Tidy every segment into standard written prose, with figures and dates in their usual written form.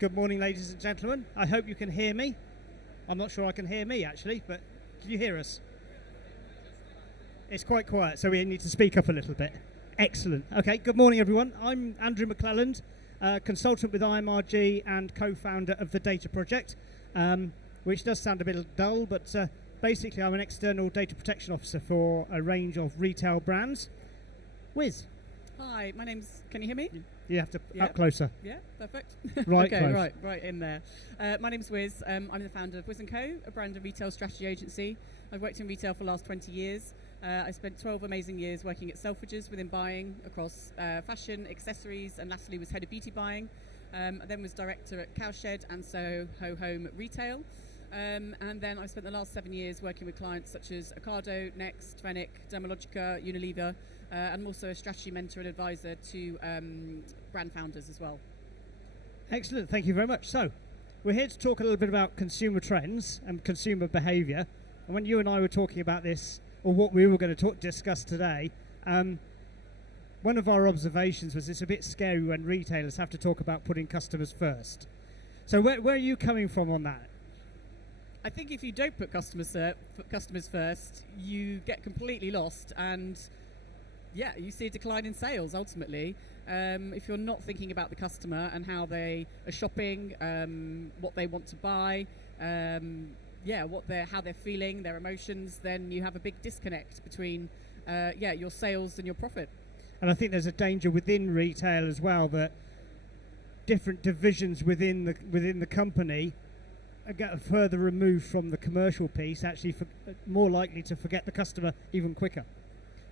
Good morning, ladies and gentlemen. I hope you can hear me. I'm not sure I can hear me, actually, but can you hear us? It's quite quiet, so we need to speak up a little bit. Excellent. Okay, good morning, everyone. I'm Andrew McClelland, consultant with IMRG and co-founder of the Data Project, which does sound a bit dull, but basically I'm an external data protection officer for a range of retail brands. Wiz. Hi, my name's... Can you hear me? You have to up closer. Yeah, perfect. Right, okay, close. right in there. My name's Wiz. I'm the founder of Wiz & Co., a brand and retail strategy agency. I've worked in retail for the last 20 years. I spent 12 amazing years working at Selfridges within buying across fashion, accessories, and lastly was head of beauty buying. I then was director at Cowshed and Soho Home Retail. And then I spent the last 7 years working with clients such as Ocado, Next, Fenwick, Dermalogica, Unilever, and I'm also a strategy mentor and advisor to brand founders as well. Excellent, thank you very much. So, we're here to talk a little bit about consumer trends and consumer behaviour. And when you and I were talking about this, or what we were going to discuss today, one of our observations was it's a bit scary when retailers have to talk about putting customers first. So where are you coming from on that? I think if you don't put customers first, you get completely lost, and yeah, you see a decline in sales ultimately. If you're not thinking about the customer and how they are shopping, what they want to buy, how they're feeling, their emotions, then you have a big disconnect between your sales and your profit. And I think there's a danger within retail as well that different divisions within the company get further removed from the commercial piece, actually more likely to forget the customer even quicker.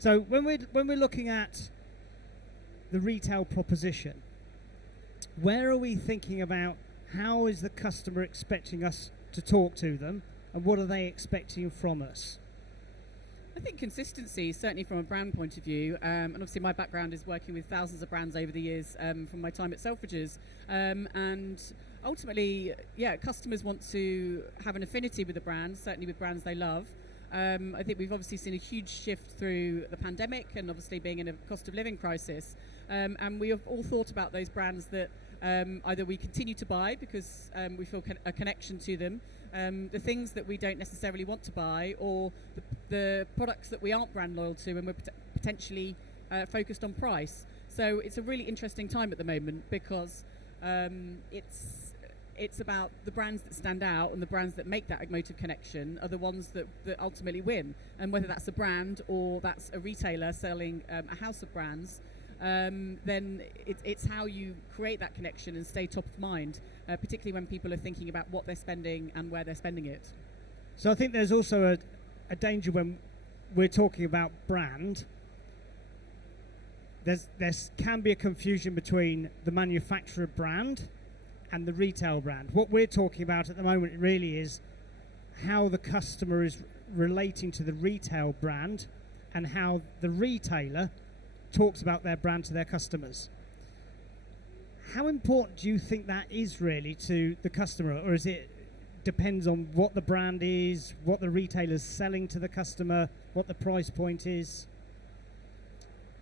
So when we're looking at the retail proposition, where are we thinking about how is the customer expecting us to talk to them, and what are they expecting from us? I think consistency, certainly from a brand point of view, and obviously my background is working with thousands of brands over the years from my time at Selfridges, and ultimately, customers want to have an affinity with the brand, certainly with brands they love. I think we've obviously seen a huge shift through the pandemic and obviously being in a cost of living crisis, and we have all thought about those brands that either we continue to buy because we feel a connection to them, the things that we don't necessarily want to buy, or the products that we aren't brand loyal to and we're potentially focused on price. So it's a really interesting time at the moment because it's about the brands that stand out, and the brands that make that emotive connection are the ones that ultimately win. And whether that's a brand or that's a retailer selling a house of brands, then it's how you create that connection and stay top of mind, particularly when people are thinking about what they're spending and where they're spending it. So I think there's also a danger when we're talking about brand. There can be a confusion between the manufacturer brand and the retail brand. What we're talking about at the moment really is how the customer is relating to the retail brand and how the retailer talks about their brand to their customers. How important do you think that is really to the customer, or is it depends on what the brand is, what the retailer's selling to the customer, what the price point is?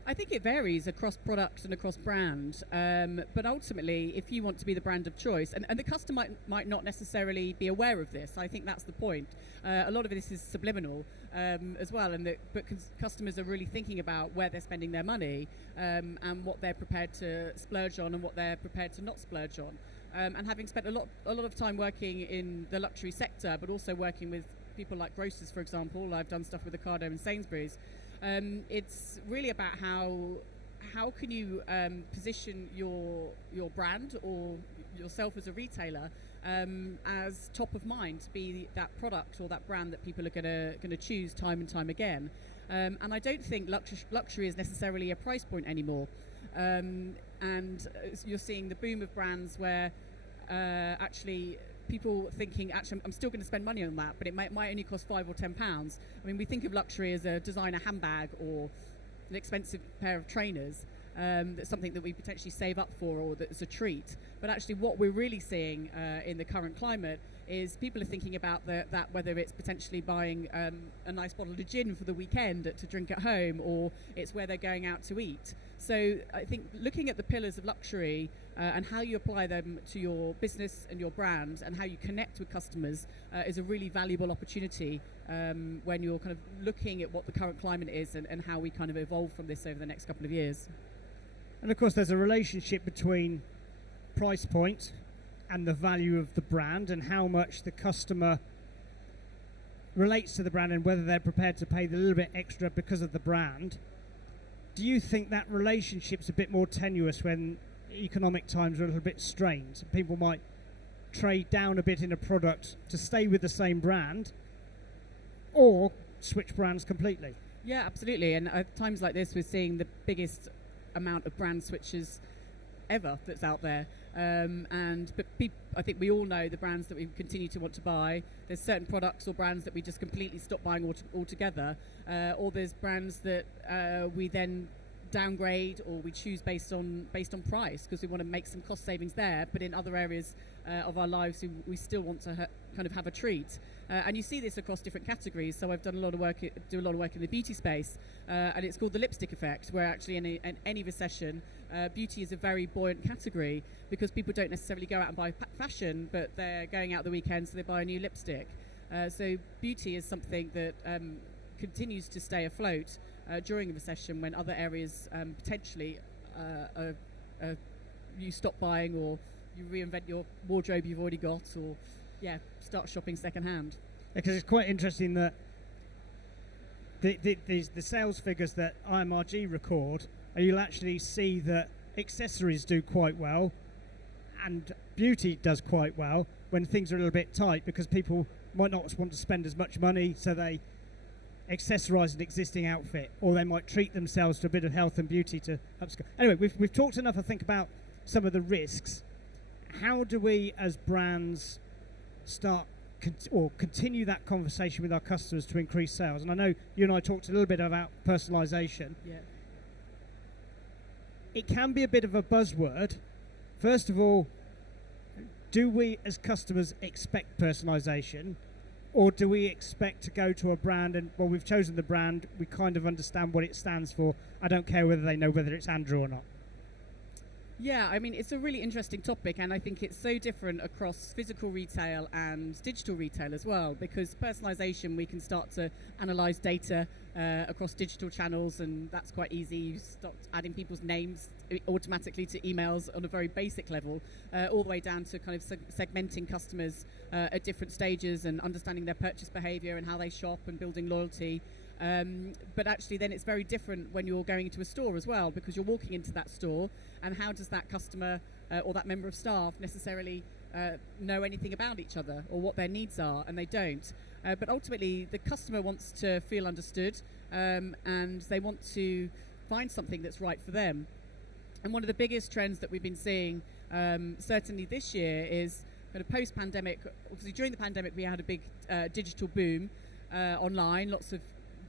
I think it varies across product and across brand, but ultimately, if you want to be the brand of choice, and the customer might not necessarily be aware of this, I think that's the point. A lot of this is subliminal as well, but customers are really thinking about where they're spending their money and what they're prepared to splurge on and what they're prepared to not splurge on. And having spent a lot of time working in the luxury sector, but also working with people like grocers, for example, I've done stuff with Ocado and Sainsbury's. It's really about how can you position your brand or yourself as a retailer as top of mind to be that product or that brand that people are going to choose time and time again. And I don't think luxury is necessarily a price point anymore. And you're seeing the boom of brands where actually people thinking, actually, I'm still going to spend money on that, but it might only cost £5 or £10. I mean, we think of luxury as a designer handbag or an expensive pair of trainers. That's something that we potentially save up for, or that's a treat. But actually, what we're really seeing in the current climate is people are thinking about that, whether it's potentially buying a nice bottle of gin for the weekend to drink at home, or it's where they're going out to eat. So I think looking at the pillars of luxury and how you apply them to your business and your brand and how you connect with customers is a really valuable opportunity when you're kind of looking at what the current climate is and how we kind of evolve from this over the next couple of years. And of course, there's a relationship between price point and the value of the brand and how much the customer relates to the brand and whether they're prepared to pay the little bit extra because of the brand. Do you think that relationship's a bit more tenuous when economic times are a little bit strained? People might trade down a bit in a product to stay with the same brand or switch brands completely? Yeah, absolutely. And at times like this, we're seeing the biggest amount of brand switches ever that's out there. I think we all know the brands that we continue to want to buy. There's certain products or brands that we just completely stop buying altogether, or there's brands that we then downgrade or we choose based on price because we want to make some cost savings there, but in other areas of our lives we still want to kind of have a treat. And you see this across different categories. So I've done a lot of work in the beauty space, and it's called the lipstick effect, where actually in any recession, beauty is a very buoyant category because people don't necessarily go out and buy fashion, but they're going out the weekend, so they buy a new lipstick. So beauty is something that continues to stay afloat during a recession when other areas potentially you stop buying or you reinvent your wardrobe you've already got, or start shopping second-hand. Because it's quite interesting that the sales figures that IMRG record, you'll actually see that accessories do quite well and beauty does quite well when things are a little bit tight because people might not want to spend as much money, so they accessorise an existing outfit, or they might treat themselves to a bit of health and beauty to upscale. Anyway, we've talked enough, I think, about some of the risks. How do we as brands start or continue that conversation with our customers to increase sales? And I know you and I talked a little bit about personalisation. Yeah. It can be a bit of a buzzword. First of all, do we as customers expect personalisation, or do we expect to go to a brand and, well, we've chosen the brand, we kind of understand what it stands for, I don't care whether they know whether it's Andrew or not? Yeah, I mean, it's a really interesting topic, and I think it's so different across physical retail and digital retail as well, because personalisation, we can start to analyse data across digital channels, and that's quite easy. You start adding people's names automatically to emails on a very basic level, all the way down to kind of segmenting customers at different stages and understanding their purchase behaviour and how they shop and building loyalty. But actually then it's very different when you're going into a store as well, because you're walking into that store, and how does that customer or that member of staff necessarily know anything about each other or what their needs are, and they don't. But ultimately the customer wants to feel understood, and they want to find something that's right for them. And one of the biggest trends that we've been seeing certainly this year is kind of post-pandemic. Obviously during the pandemic we had a big digital boom online, lots of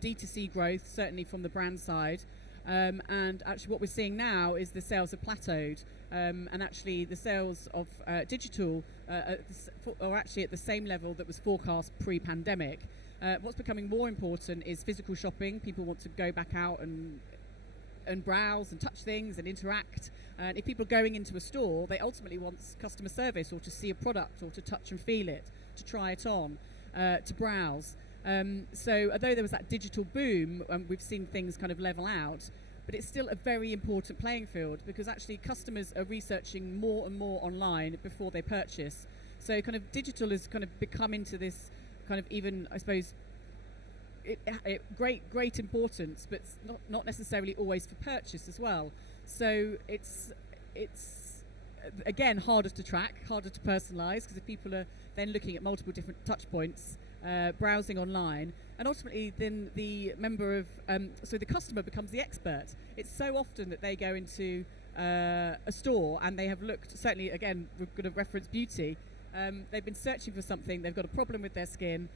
D2C growth, certainly from the brand side, and actually what we're seeing now is the sales have plateaued, and actually the sales of digital are actually at the same level that was forecast pre-pandemic. What's becoming more important is physical shopping. People want to go back out and browse and touch things and interact, and if people are going into a store, they ultimately want customer service, or to see a product, or to touch and feel it, to try it on, to browse. So although there was that digital boom, we've seen things kind of level out, but it's still a very important playing field, because actually customers are researching more and more online before they purchase. So kind of digital has kind of become into this kind of, even, I suppose, great importance, but not necessarily always for purchase as well. So it's again harder to track, harder to personalise, because if people are then looking at multiple different touch points, browsing online, and ultimately then the member of so the customer becomes the expert. It's so often that they go into a store and they have looked, certainly again we're going to reference beauty, they've been searching for something, they've got a problem with their skin,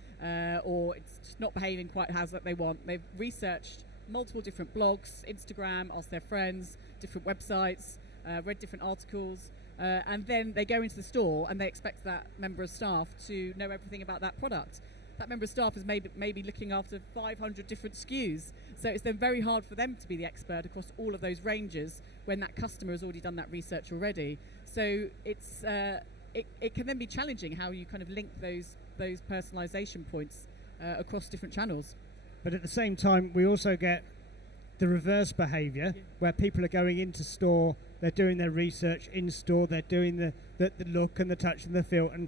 or it's just not behaving quite as they want. They've researched multiple different blogs, Instagram, asked their friends, different websites, read different articles, and then they go into the store and they expect that member of staff to know everything about that product. that member of staff is maybe looking after 500 different SKUs. So it's then very hard for them to be the expert across all of those ranges when that customer has already done that research already. So it's it can then be challenging how you kind of link those personalisation points across different channels. But at the same time, we also get the reverse behaviour, where people are going into store, they're doing their research in store, they're doing the look and the touch and the feel, and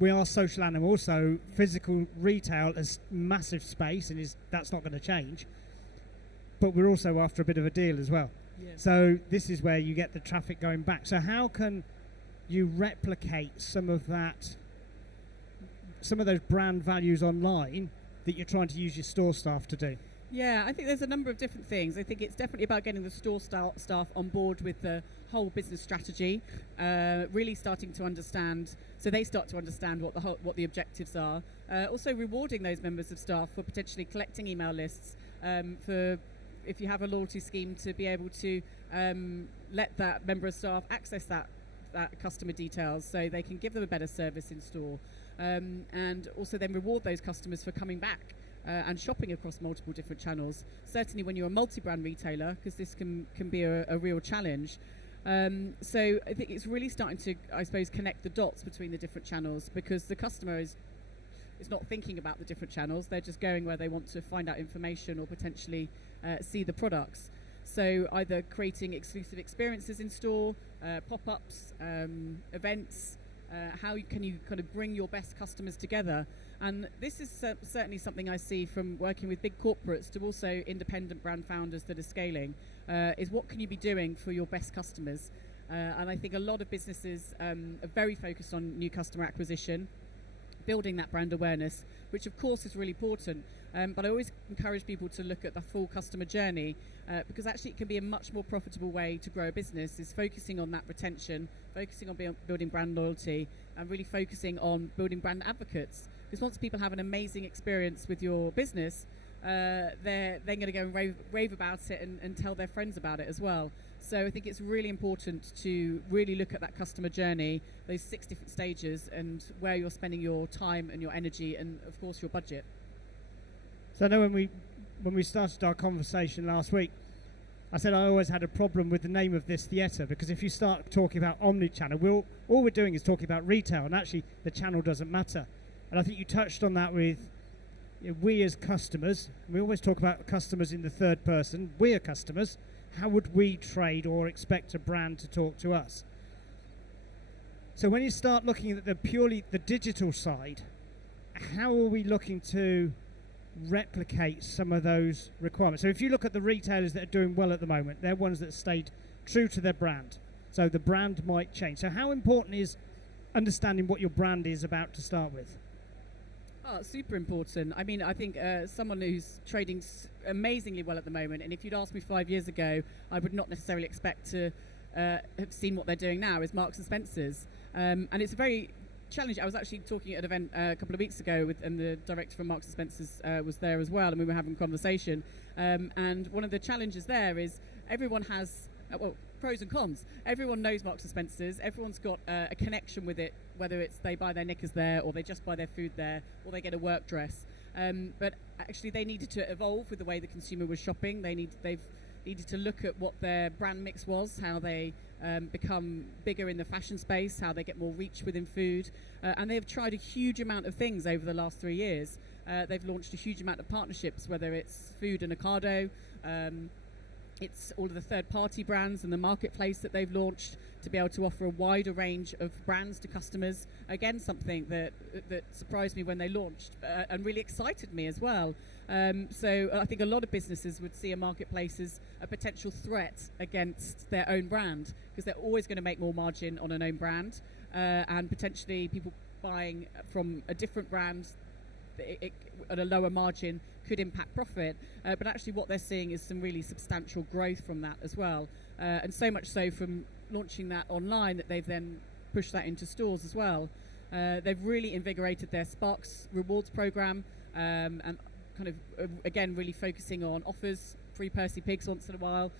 we are social animals, so physical retail is massive space, and that's not going to change. But we're also after a bit of a deal as well. Yeah. So this is where you get the traffic going back. So how can you replicate some of those brand values online that you're trying to use your store staff to do? Yeah, I think there's a number of different things. I think it's definitely about getting the store staff on board with the whole business strategy, really starting to understand, so they start to understand what the objectives are. Also rewarding those members of staff for potentially collecting email lists, for if you have a loyalty scheme, to be able to let that member of staff access that customer details so they can give them a better service in store, and also then reward those customers for coming back and shopping across multiple different channels. Certainly when you're a multi-brand retailer, because this can be a real challenge. So I think it's really starting to, I suppose, connect the dots between the different channels, because the customer is not thinking about the different channels, they're just going where they want to find out information or potentially see the products. So either creating exclusive experiences in store, pop-ups, events, how can you kind of bring your best customers together. And this is certainly something I see from working with big corporates to also independent brand founders that are scaling, is what can you be doing for your best customers. And I think a lot of businesses are very focused on new customer acquisition, building that brand awareness, which of course is really important. But I always encourage people to look at the full customer journey, because actually it can be a much more profitable way to grow a business, is focusing on that retention, focusing on building brand loyalty, and really focusing on building brand advocates. Because once people have an amazing experience with your business, they're then going to go and rave about it and tell their friends about it as well. So I think it's really important to really look at that customer journey, those 6 different stages, and where you're spending your time and your energy, and of course your budget. So I know when we started our conversation last week, I said I always had a problem with the name of this theatre, because if you start talking about omni-channel, all we're doing is talking about retail, and actually the channel doesn't matter. And I think you touched on that with we as customers. We always talk about customers in the third person. We are customers. How would we trade or expect a brand to talk to us? So when you start looking at the digital side, how are we looking to replicate some of those requirements? So if you look at the retailers that are doing well at the moment, they're ones that stayed true to their brand. So the brand might change. So how important is understanding what your brand is about to start with? Oh, it's super important. I mean, I think someone who's trading amazingly well at the moment, and if you'd asked me 5 years ago, I would not necessarily expect to have seen what they're doing now, is Marks and Spencer's. And it's a very challenging. I was actually talking at an event a couple of weeks ago, and the director from Marks and Spencer's was there as well, and we were having a conversation. And one of the challenges there is everyone has, pros and cons. Everyone knows Marks and Spencer's. Everyone's got a connection with it, whether it's they buy their knickers there, or they just buy their food there, or they get a work dress. But actually they needed to evolve with the way the consumer was shopping. They've needed to look at what their brand mix was, how they become bigger in the fashion space, how they get more reach within food. And they've tried a huge amount of things over the last 3 years. They've launched a huge amount of partnerships, whether it's food and Ocado, it's all of the third-party brands and the marketplace that they've launched to be able to offer a wider range of brands to customers. Again, something that surprised me when they launched and really excited me as well. So I think a lot of businesses would see a marketplace as a potential threat against their own brand, because they're always going to make more margin on an own brand, and potentially people buying from a different brand at a lower margin could impact profit, but actually what they're seeing is some really substantial growth from that as well, and so much so from launching that online that they've then pushed that into stores as well. They've really invigorated their Sparks rewards program, and kind of again really focusing on offers free Percy Pigs once in a while.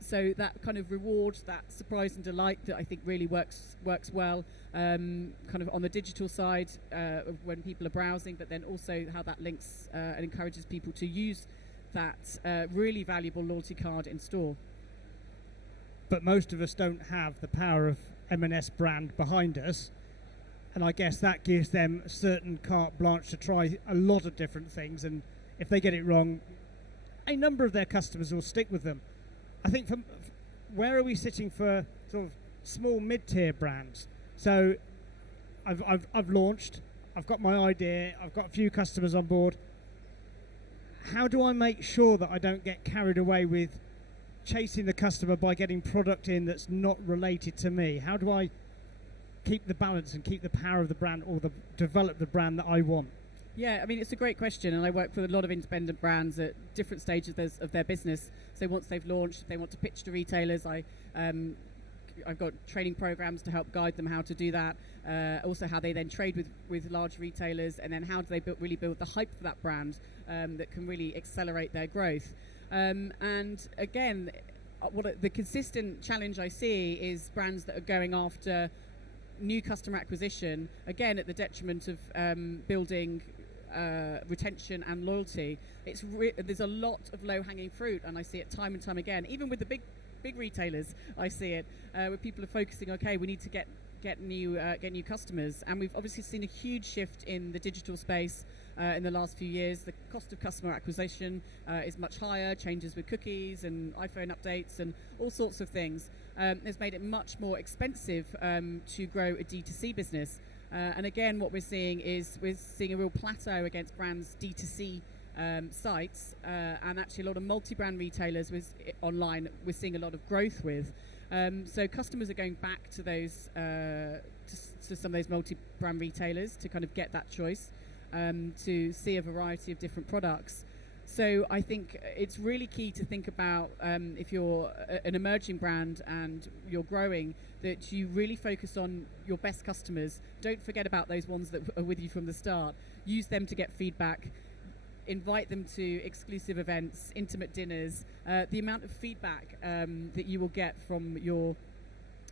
So that kind of reward, that surprise and delight that I think really works well, kind of on the digital side of when people are browsing, but then also how that links and encourages people to use that really valuable loyalty card in store. But most of us don't have the power of M&S brand behind us, and I guess that gives them a certain carte blanche to try a lot of different things, and if they get it wrong, a number of their customers will stick with them. I think where are we sitting for sort of small mid-tier brands? So I've launched, I've got my idea, I've got a few customers on board. How do I make sure that I don't get carried away with chasing the customer by getting product in that's not related to me? How do I keep the balance and keep the power of the brand, or develop the brand that I want? Yeah, I mean, it's a great question, and I work with a lot of independent brands at different stages of their business. So once they've launched, if they want to pitch to retailers, I've got training programs to help guide them how to do that. Also how they then trade with large retailers, and then how do they really build the hype for that brand that can really accelerate their growth. And again, the consistent challenge I see is brands that are going after new customer acquisition, again at the detriment of building retention and loyalty. There's a lot of low-hanging fruit, and I see it time and time again. Even with the big retailers, I see it where people are focusing. Okay, we need to get new customers, and we've obviously seen a huge shift in the digital space in the last few years. The cost of customer acquisition is much higher. Changes with cookies and iPhone updates and all sorts of things has made it much more expensive to grow a D2C business. And again, what we're seeing a real plateau against brands' D2C sites, and actually a lot of multi-brand retailers online we're seeing a lot of growth with. So customers are going back to those to some of those multi-brand retailers to kind of get that choice, to see a variety of different products. So I think it's really key to think about, if you're an emerging brand and you're growing, that you really focus on your best customers. Don't forget about those ones that are with you from the start. Use them to get feedback. Invite them to exclusive events, intimate dinners. The amount of feedback that you will get from your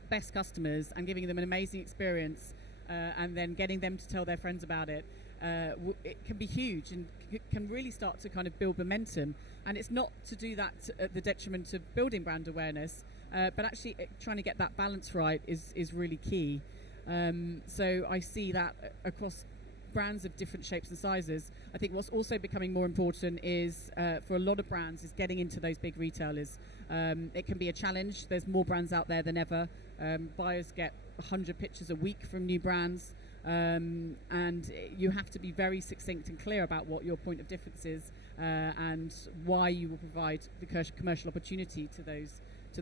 best customers and giving them an amazing experience, and then getting them to tell their friends about it, it can be huge and can really start to kind of build momentum. And it's not to do that at the detriment of building brand awareness, but actually trying to get that balance right is really key. So I see that across brands of different shapes and sizes. I think what's also becoming more important is, for a lot of brands, is getting into those big retailers. It can be a challenge. There's more brands out there than ever. Buyers get 100 pictures a week from new brands, and you have to be very succinct and clear about what your point of difference is, and why you will provide the commercial opportunity to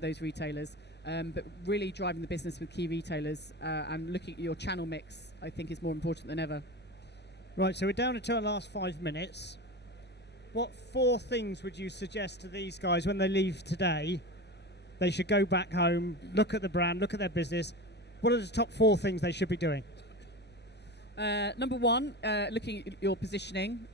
those retailers. But really driving the business with key retailers, and looking at your channel mix, I think, is more important than ever. Right, so we're down to our last 5 minutes. What 4 things would you suggest to these guys when they leave today? They should go back home, look at the brand, look at their business. What are the top 4 things they should be doing? Number 1, looking at your positioning.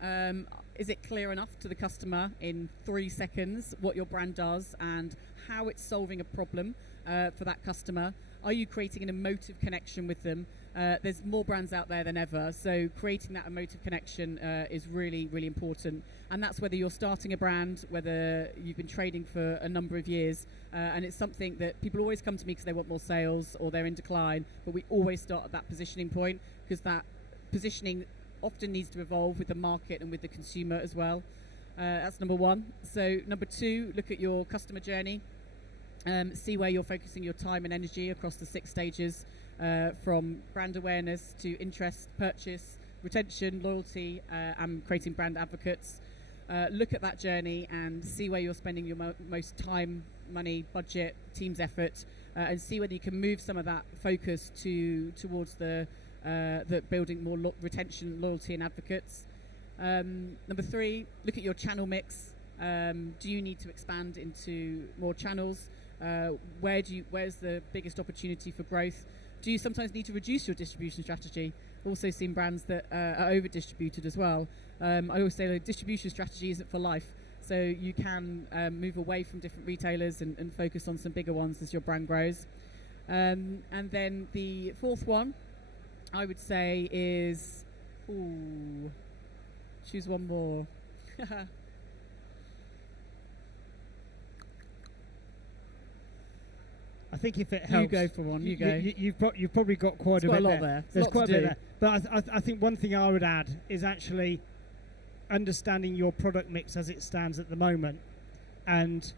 Is it clear enough to the customer in 3 seconds what your brand does and how it's solving a problem for that customer? Are you creating an emotive connection with them? There's more brands out there than ever, so creating that emotive connection is really, really important. And that's whether you're starting a brand, whether you've been trading for a number of years, and it's something that people always come to me because they want more sales or they're in decline, but we always start at that positioning point, because that positioning often needs to evolve with the market and with the consumer as well. That's number 1. So number 2, look at your customer journey. See where you're focusing your time and energy across the 6 stages, from brand awareness to interest, purchase, retention, loyalty, and creating brand advocates. Look at that journey and see where you're spending your most time, money, budget, team's effort, and see whether you can move some of that focus towards the building more retention, loyalty, and advocates. Number 3, look at your channel mix. Do you need to expand into more channels? Where's the biggest opportunity for growth? Do you sometimes need to reduce your distribution strategy? Also seen brands that are over distributed as well. I always say the distribution strategy isn't for life. So you can move away from different retailers and focus on some bigger ones as your brand grows. And then the fourth one, I would say, is choose one more. I think if it helps, you go for one. You go. You've probably got quite a bit there. There's quite a bit there. But I think one thing I would add is actually understanding your product mix as it stands at the moment, and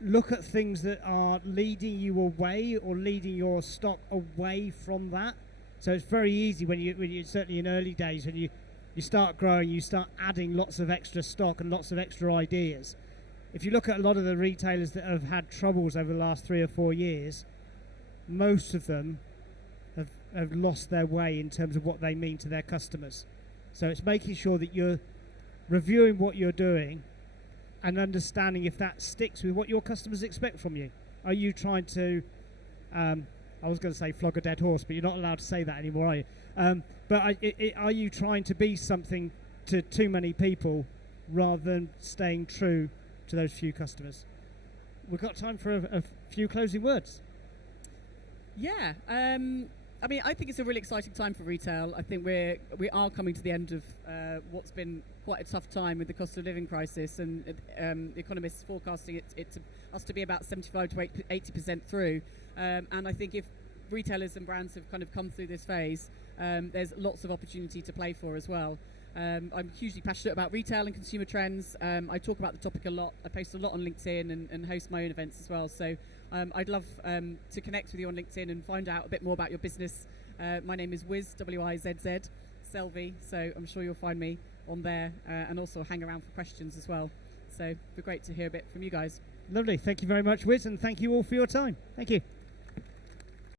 look at things that are leading you away or leading your stock away from that. So it's very easy when you certainly in early days, when you start growing, you start adding lots of extra stock and lots of extra ideas. If you look at a lot of the retailers that have had troubles over the last 3 or 4 years, most of them have lost their way in terms of what they mean to their customers. So it's making sure that you're reviewing what you're doing and understanding if that sticks with what your customers expect from you. Are you trying to, I was going to say flog a dead horse, but you're not allowed to say that anymore, are you? But are you trying to be something to too many people rather than staying true to those few customers? We've got time for a few closing words. Yeah, I mean, I think it's a really exciting time for retail. I think we are coming to the end of what's been quite a tough time with the cost of living crisis, and the economists forecasting us to be about 75 to 80% through. And I think if retailers and brands have kind of come through this phase, there's lots of opportunity to play for as well. I'm hugely passionate about retail and consumer trends. I talk about the topic a lot. I post a lot on LinkedIn and host my own events as well. So I'd love to connect with you on LinkedIn and find out a bit more about your business. My name is Wizz, W-I-Z-Z, Selvey. So I'm sure you'll find me on there and also hang around for questions as well. So it'd be great to hear a bit from you guys. Lovely. Thank you very much, Wizz, and thank you all for your time. Thank you.